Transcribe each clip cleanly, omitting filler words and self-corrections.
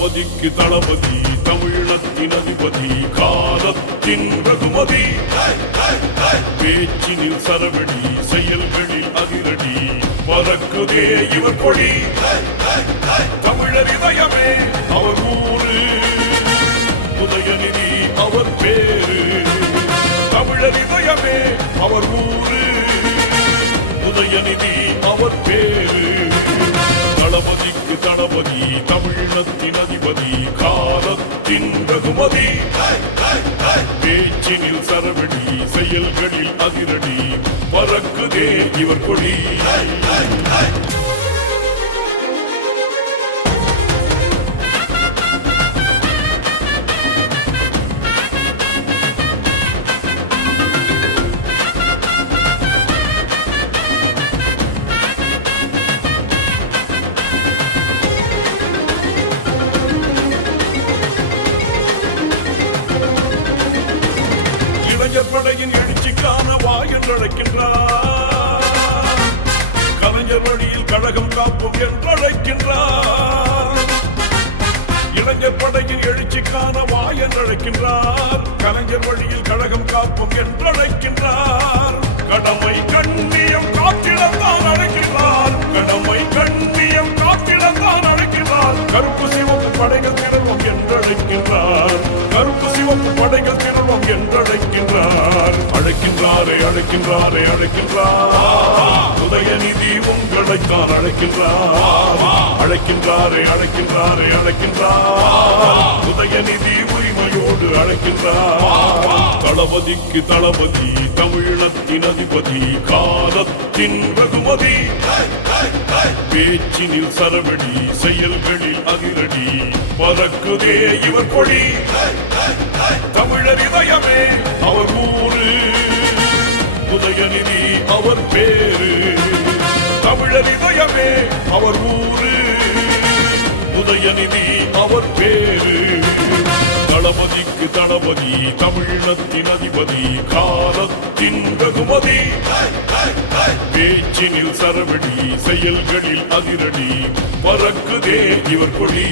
தளபதிக்கு தளபதி தமிழத்தின் அதிபதி காலத்தின் ரகுமதி பேச்சினில் சரவடி செயல்களில் அதிரடி பறக்குதே இவர் கொடி தமிழர் இதயமே அவர் ஊரு உதயநிதி அவர் பேரு தமிழர் இதயமே அவர் ஊரு உதயநிதி அவர் பேரு தளபதிக்கு தளபதி தமிழத்தின் அதிபதி காலத்தின் ரகுமதி பேச்சினில் சரவடி செயல்களில் அதிரடி பறக்குதே இவர் கொடி படையின் எழுச்சிக்கான வா என்றழைக்கின்றார் கலைஞர் வழியில் கழகம் காப்போம் என்றழைக்கின்றார் இளைஞர் படையின் எழுச்சிக்கான வா என்றழைக்கின்றார் கலைஞர் வழியில் கழகம் காப்போம் என்றழைக்கின்றார் கடமை கண்ணியம் காத்திடத்தான் அழைக்கின்றார் கடமை கண்ணியம் காத்திடத்தான் அழைக்கின்றார் கருப்பு சிவப்பு படைகள் திரளும் என்றழைக்கின்றார் கருப்பு சிவப்பு படைகள் திரளும் என்றழைக்கின்றார் அழைக்கின்றாரே அழைக்கின்றாரே அழைக்கின்றார் உதயநிதி உங்களைத்தான் அழைக்கின்றார் அழைக்கின்றாரே அழைக்கின்றாரே அழைக்கின்றார் உதயநிதி உரிமையோடு அழைக்கின்றார் தளபதிக்கு தளபதி தமிழத்தின் அதிபதி காலத்தின் ரகுமதி பேச்சினில் சரவடி செயல்களில் அதிரடி பறக்குதே இவர் கொடி தமிழர் இதயமே அவர் ஊரு உதயநிதி அவர் பேரு தமிழர் இதயமே அவர் ஊரு உதயநிதி அவர் பேரு தளபதிக்கு தளபதி தமிழத்தின் அதிபதி காலத்தின் ரகுமதி பேச்சினில் சரவடி செயல்களில் அதிரடி பறக்குதே இவர் கொடி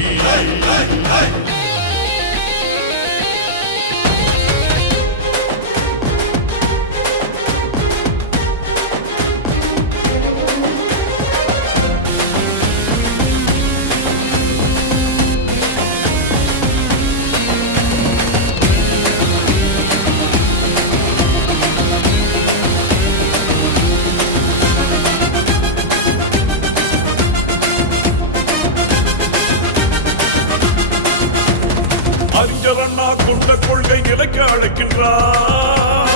அறிஞரண்ணா கொண்ட கொள்கை நிலைக்க அழைக்கின்றார்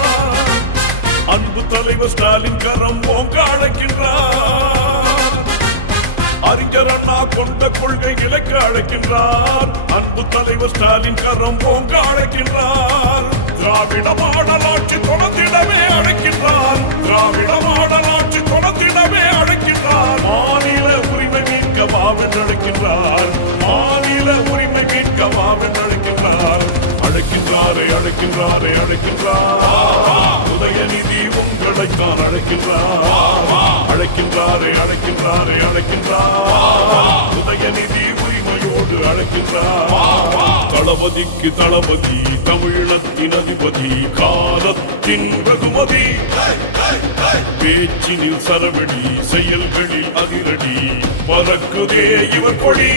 அன்பு தலைவர் ஸ்டாலின் கரம் ஓங்க அழைக்கின்றார் அறிஞரண்ணா கொண்ட கொள்கை நிலைக்க அழைக்கின்றார் அன்பு தலைவர் ஸ்டாலின் கரம் ஓங்க அழைக்கின்றார் திராவிட மாடலாட்சி தொடர்ந்திடவே அழைக்கின்றார் திராவிட மாடலாட்சி தொடர்ந்திடவே அழைக்கின்றார் மாநில உரிமை மீட்க வாவென்று அழைக்கின்றார் மாநில உரிமை மீட்க வாவென்று அழைக்கின்றார் அழைக்கின்றாரே அழைக்கின்றாரே அழைக்கின்றார் உதயநிதி உங்களைத்தான் அழைக்கின்றார் அழைக்கின்றாரே அழைக்கின்றாரே அழைக்கின்றார் உதயநிதி உரிமையோடு அழைக்கின்றார் தளபதிக்கு தளபதி தமிழத்தின் அதிபதி காலத்தின் ரகுமதி பேச்சினில் சரவடி செயல்களில் அதிரடி பறக்குதே இவர் கொடி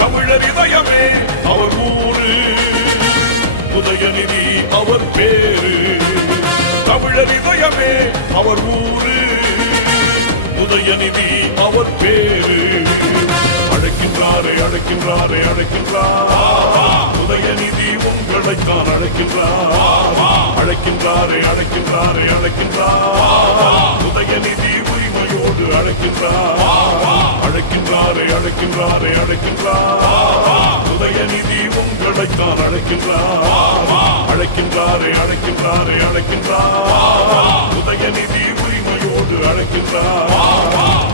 தமிழர் இதயமே அவர் ஊரு உதயநிதி அவர் பேரு தமிழர் இதயமே அவர் ஊரு உதயநிதி அவர் பேரு அழைக்கின்றாரே அழைக்கின்றாரே அழைக்கின்றார் உதயநிதி உங்களைத்தான் அழைக்கின்றார் அழைக்கின்றாரே அழைக்கின்றாரே அழைக்கின்றார் உதயநிதி உரிமையோடு அழைக்கின்றார் அழைக்கின்றாரே அழைக்கின்றாரே அழைக்கின்றார் உதயநிதி உங்களைத்தான் அழைக்கின்றார் அழைக்கின்றாரே அழைக்கின்றாரே அழைக்கின்றார் உதயநிதி உரிமையோடு அழைக்கின்றார்